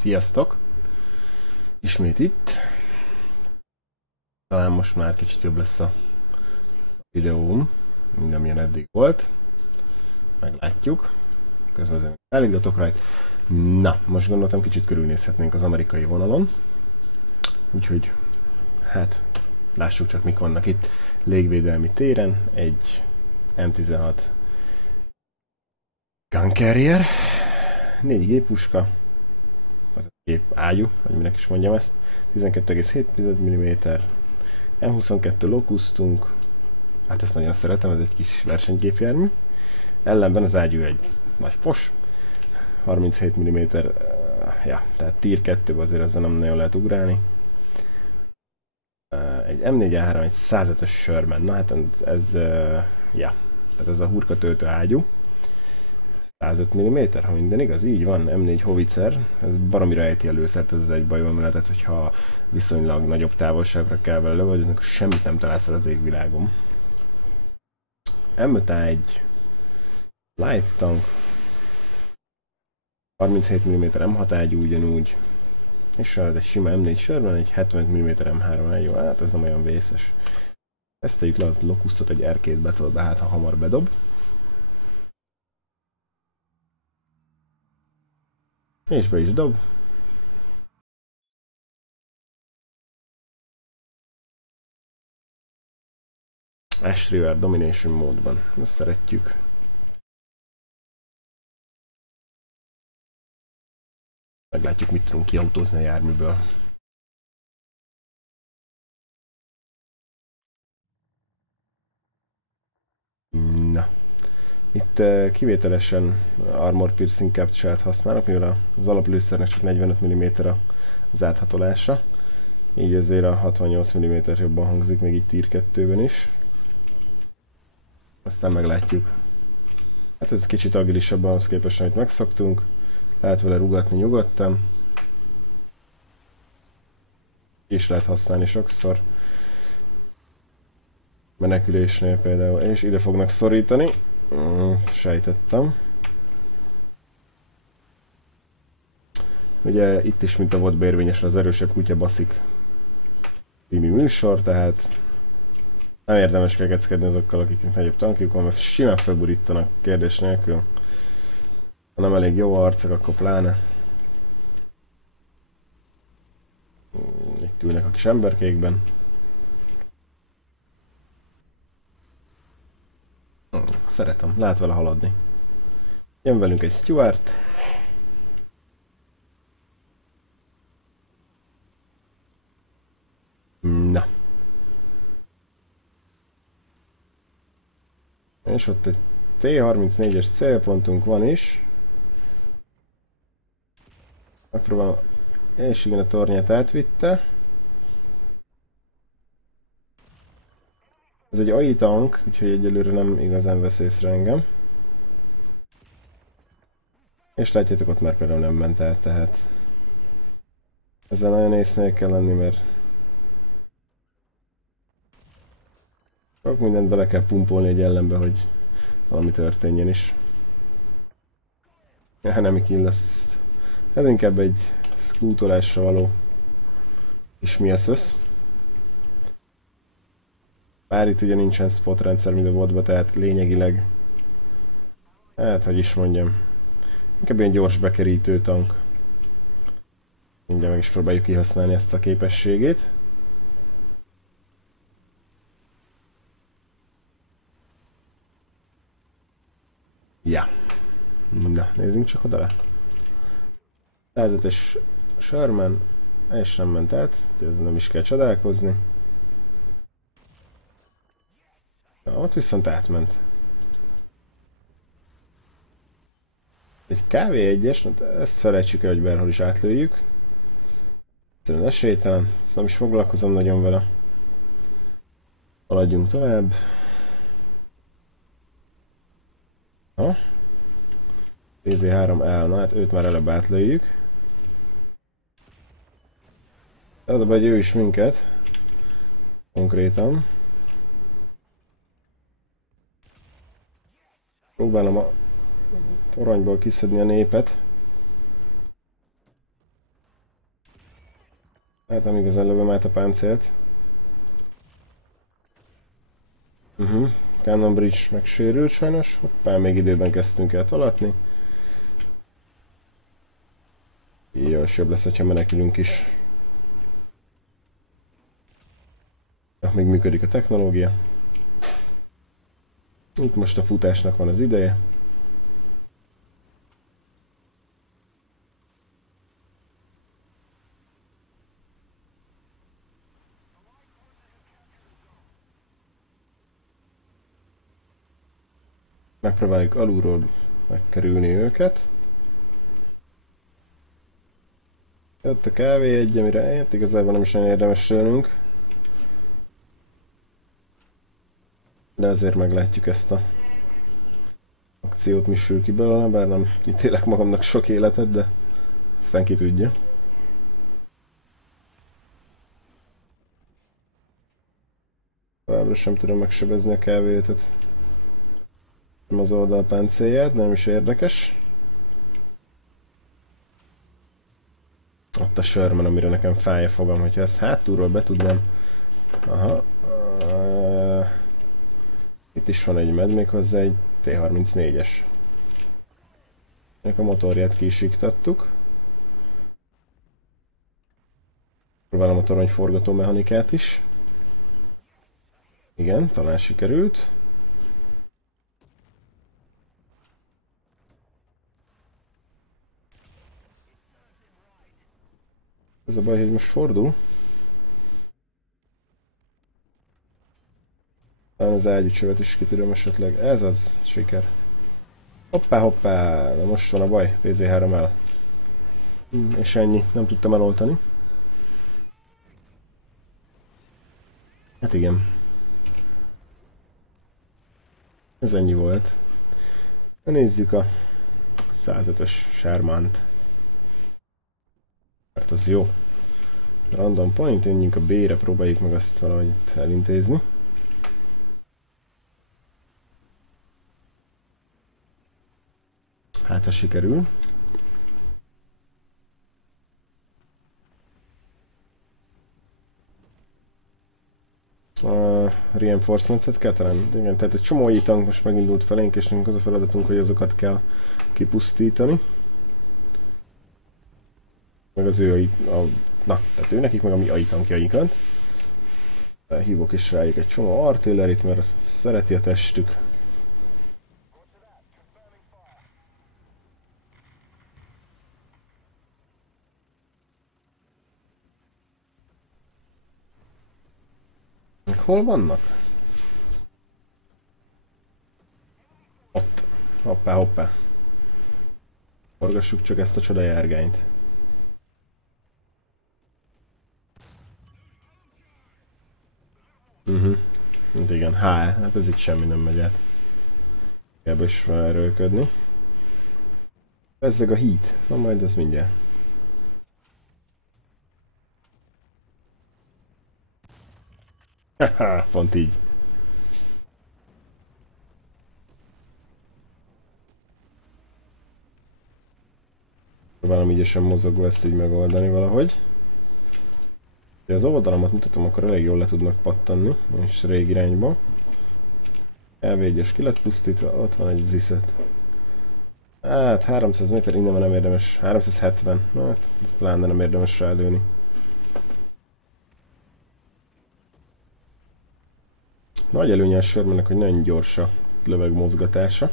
Sziasztok! Ismét itt. Talán most már kicsit jobb lesz a videóm, mint amilyen eddig volt. Meglátjuk. Közben elindítok rajta. Na, most gondoltam, kicsit körülnézhetnénk az amerikai vonalon. Úgyhogy, hát, lássuk csak mik vannak itt. Légvédelmi téren egy M16 Gun Carrier, 4 géppuska, az a gép ágyú, hogy minek is mondjam ezt, 12,7 mm, M22 Locustunk, hát ezt nagyon szeretem, ez egy kis versenygépjármű. Ellenben az ágyú egy nagy fos, 37 mm, ja, tehát Tier 2 azért ezzel nem nagyon lehet ugrálni. Egy M4A3, egy 105-ös Sherman, na hát ez ja, tehát ez a hurkatöltő ágyú. 105 mm, ha minden igaz, így van, M4 Howitzer, ez baromira ejti a lőszert, ez egy bajommenetet, hogyha viszonylag nagyobb távolságra kell vele lövöldözni, akkor semmit nem találsz el az égvilágon. M5A1 Light Tank, 37 mm M6 ágyú ugyanúgy, és egy sima M4 Sherman, egy 75 mm M3, jó, hát ez nem olyan vészes. Teszteljük le az Locustot egy R2 battle-be, hát ha hamar bedob. És be is dob. Ash River Domination módban. Ezt szeretjük. Meglátjuk, mit tudunk kiautózni a járműből. Na. Itt kivételesen Armor Piercing Capture-t használok, mivel az alaplőszernek csak 45 mm az áthatolása. Így azért a 68 mm jobban hangzik, még így Tier 2-ben is. Aztán meglátjuk. Hát ez kicsit agilisabb ahhoz képest, amit megszoktunk. Lehet vele rugatni nyugodtan. És lehet használni sokszor. Menekülésnél például. És ide fognak szorítani. Sejtettem. Ugye itt is, mint a volt érvényesen, az erősebb kutya baszik című műsor, tehát nem érdemes kekeckedni azokkal, akiknek nagyobb tankjuk van, mert simán felburítanak kérdés nélkül. Ha nem elég jó arcok, akkor pláne. Itt ülnek a kis emberkékben. Szeretem, lehet vele haladni. Jön velünk egy Stuart. Na. És ott egy T-34-es célpontunk van is. Megpróbálom. És igen, a tornyát átvitte. Ez egy AI tank, úgyhogy egyelőre nem igazán vesz észre engem. És látjátok, ott már például nem ment át, tehát ezzel nagyon észnél kell lenni, mert sok mindent bele kell pumpolni egy ellenbe, hogy valami történjen is. Ja, nem kill lesz. Ez inkább egy szkútolásra való kis miaszösz. Bár itt ugye nincsen spot rendszer, mint a vodba, tehát lényegileg, hát hogy is mondjam, inkább ilyen gyors bekerítő tank. Mindjárt meg is próbáljuk kihasználni ezt a képességét. Ja. Na, nézzünk csak oda le. 105-es Sherman, és nem ment át, ez nem is kell csodálkozni. Na, ott viszont átment. Egy KV1-es, ezt felejtsük el, hogy bárhol is átlőjük. Egyszerűen esélytelen, ezt nem is foglalkozom nagyon vele. Haladjunk tovább. Ha? PZ3L, na hát őt már előbb átlőjük. Az a baj, hogy ő is minket. Konkrétan. Próbálom a toronyból kiszedni a népet. Hát nem igazán lövöm át a páncélt. Cannon Bridge megsérült sajnos. Hoppá, még időben kezdtünk el tolatni. Jó, és jobb lesz, ha menekülünk is. Még működik a technológia. Itt most a futásnak van az ideje. Megpróbáljuk alulról megkerülni őket. Jött a kávé egy, amire hát igazából nem is nagyon érdemes lőnünk. De azért meglátjuk ezt a akciót, mi sül ki belőle, bár nem ítélek magamnak sok életet, de aztán ki tudja. Továbbra sem tudom megsebezni a kávéjötet. Nem az oldalpáncélját, nem is érdekes. Ott a Sherman, amire nekem fáj a fogam, hogyha ezt hátulról be tudnám. Aha. Itt is van egy med, méghozzá egy T-34-es. A motorját ki is iktattuk. Próbálom a torony forgató mechanikát is. Igen, talán sikerült. Ez a baj, hogy most fordul. Talán az ágyúcsövet is ki tudom esetleg. Ez az siker. Hoppá, hoppá, de most van a baj. PZ3L. És ennyi, nem tudtam eloltani. Hát igen. Ez ennyi volt. Na nézzük a 105-ös Shermant. Hát az jó. Random point, menjünk a B-re, próbáljuk meg azt valahogy itt elintézni. Hát ha sikerül. A reinforcements-et kell talán. Igen, tehát egy csomó tank most megindult felénk, és nekünk az a feladatunk, hogy azokat kell kipusztítani. Meg az ő na, tehát ő nekik meg a mi AI tankjaikat. Hívok is rájuk egy csomó artillerit, mert szereti a testük. Meg hol vannak? Ott. Hoppá, hoppá. Forgassuk csak ezt a csodajárgányt. Igen, hát ez itt semmi nem megy át. Ebből is van erőlködni. Bezzeg a heat. Na majd ez mindjárt. Haha, pont így. Próbálom ügyesen mozogva ezt így megoldani valahogy. Ha az oldalamat mutatom, akkor elég jól le tudnak pattanni, és rég irányba. LV1-es ki lett pusztítva, ott van egy ziszet. Hát 300 méter innen nem érdemes, 370, hát ez pláne nem érdemes rálőni. Nagy előnye a Shermannek, hogy nagyon gyors a löveg mozgatása.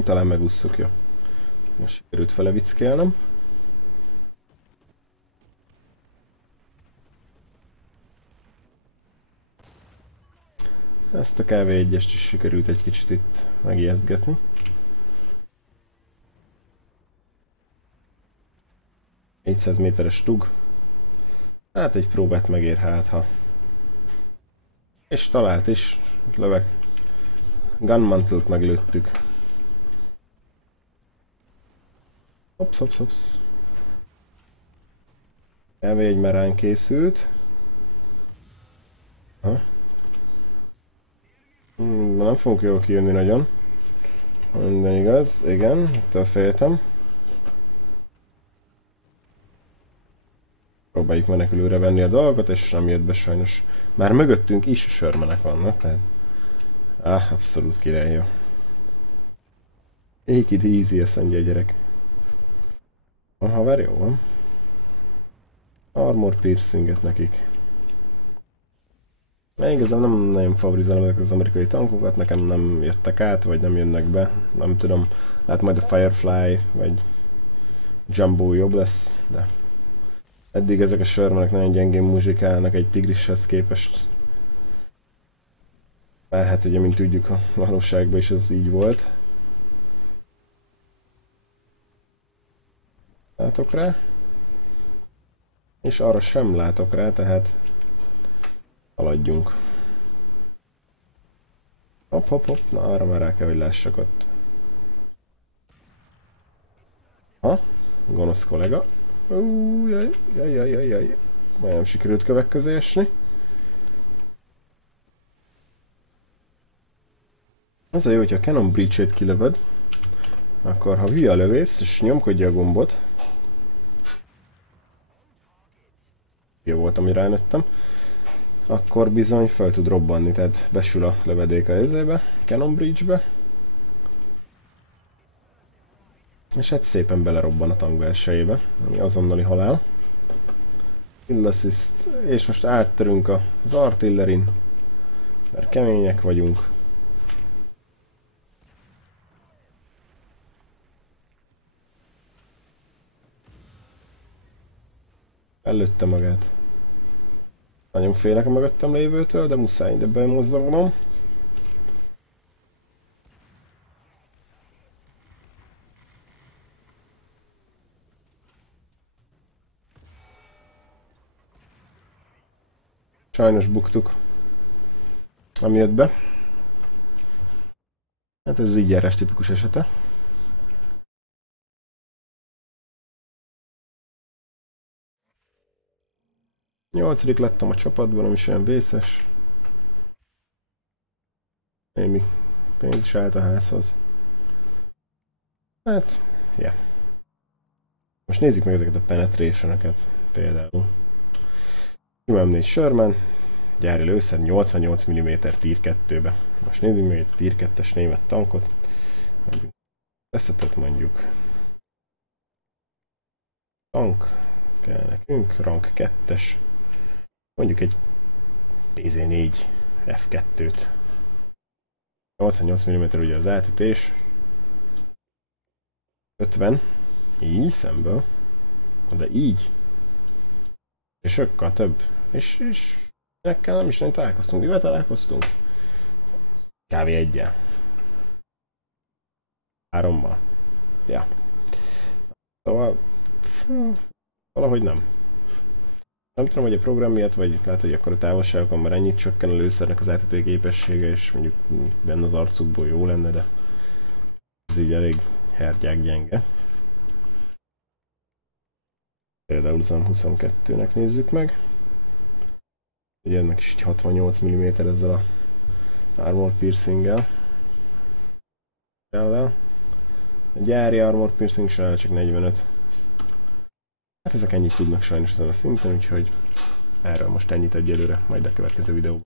Talán megússzuk, jó. Most sikerült felevickelnem. Ezt a KV1-est is sikerült egy kicsit itt megijesztgetni. ...400 méteres tug. Hát egy próbát megér hát, ha. És talált is. Lövek. Gunmantle-t meglőttük. Hops, hops, hops. KV1 már ránk készült. Ha. Nem fogunk jól kijönni nagyon. Minden igaz, igen, ettől féltem. próbáljuk menekülőre venni a dolgot, és nem jött be sajnos. Már mögöttünk is sörmenek vannak, tehát... abszolút király, jó. Take it easy, azt mondja a gyerek. Van haver, jó van. Armor piercinget nekik. Én igazán nem nagyon favorizálom ezeket az amerikai tankokat, nekem nem jöttek át, vagy nem jönnek be. Nem tudom, hát majd a Firefly, vagy Jumbo jobb lesz, de... Eddig ezek a sörmenek nagyon gyengén muzsikálnak egy tigrishez képest. Bár hát ugye, mint tudjuk, a valóságban is ez így volt. Látok rá? És arra sem látok rá, tehát haladjunk. Hopp, hopp, hopp, na arra már rá kell, hogy lássak ott. Ha? Gonosz kollega. Jaj, jaj, jaj, jaj, jaj. Majdnem sikerült kövek közé esni. Az a jó, hogyha a Cannon Breach-ét kilövöd, akkor ha hülye a lövész és nyomkodja a gombot, jó volt, ami ránőttem, akkor bizony fel tud robbanni, tehát besül a lövedék a ezébe, Cannon Breach-be, és hát szépen belerobban a tank belsejébe, ami azonnali halál. Kill assist, és most áttörünk az artillerin, mert kemények vagyunk. Előtte magát. Nagyon félek a mögöttem lévőtől, de muszáj ide bemozdognom. Sajnos buktuk, ami jött be. Hát ez így járás tipikus esete. Nyolcadik lettem a csapatban, nem is olyan vészes. Némi pénz is állt a házhoz. Hát, ja. Most nézzük meg ezeket a penetration-öket például. M4 Sherman, gyári lőszer 88 mm Tier 2-be. Most nézzük meg egy Tier 2-es német tankot. Reszetet mondjuk. Tank kell nekünk, rank 2-es. Mondjuk egy PZ4 F2-t. 88 mm ugye az átütés. 50. Így szemből. De így. És sokkal több. És nekkel nem is nagyon találkoztunk. Mivel találkoztunk? Kávé 1-jel. 3-mal. Ja. Szóval... valahogy nem. Nem tudom, hogy a program miatt, vagy lehet, hogy akkor a távolságokon már ennyit csökken a lőszernek az átütő képessége, és mondjuk benne az arcukból jó lenne, de ez így elég hergyák gyenge. Például Zan 22-nek nézzük meg. Ugye ennek is így 68 mm ezzel a armor piercinggel. A gyári armor piercing csak 45. Hát ezek ennyit tudnak sajnos ezen a szinten, úgyhogy erről most ennyit egyelőre, majd a következő videóban.